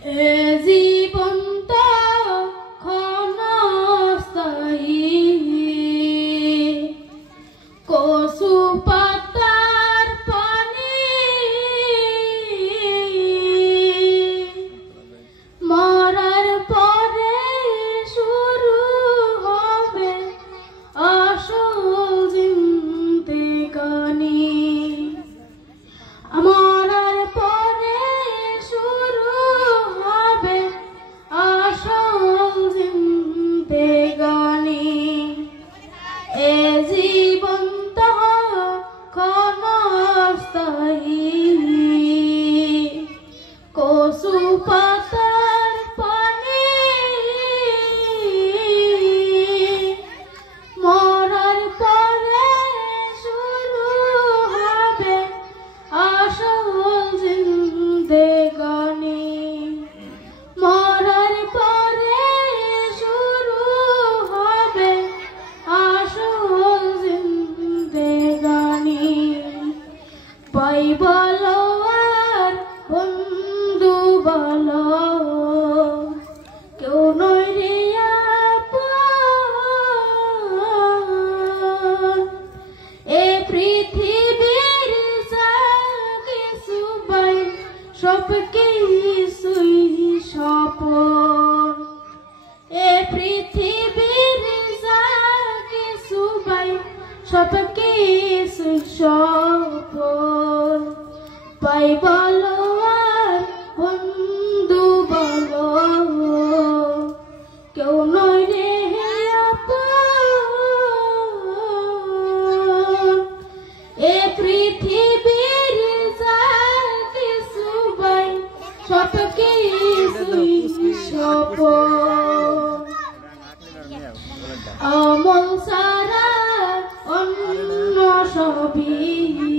এ জীবন তো ক্ষণস্থায়ী, কচু পাতার পানি মরার পরে শুরু হবে আসল জিন্দেগানি। মরার পরে শুরু হবে আসল জিন্দেগানি। এ জীবন তো ক্ষণস্থায়ী, কচু পাতার পানি মরার পরে শুরু হবে আসল জিন্দেগানি। মরার পরে শুরু হবে আসল জিন্দেগানি। ভাই বলো আর বন্ধু বলো, কেউ নয় রে আপন। এ পৃথিবীর যা কিছু পাই সব কিছুই স্বপন। এ পৃথিবীর যা কিছু পাই সব কিছুই স্বপন। ভাই বলো আর বন্ধু বলো, কেউ নয় রে আপন। এ পৃথিবীর যা কিছু পাই সব কিছুই স্বপন। আমল ছাড়া অন্য সবই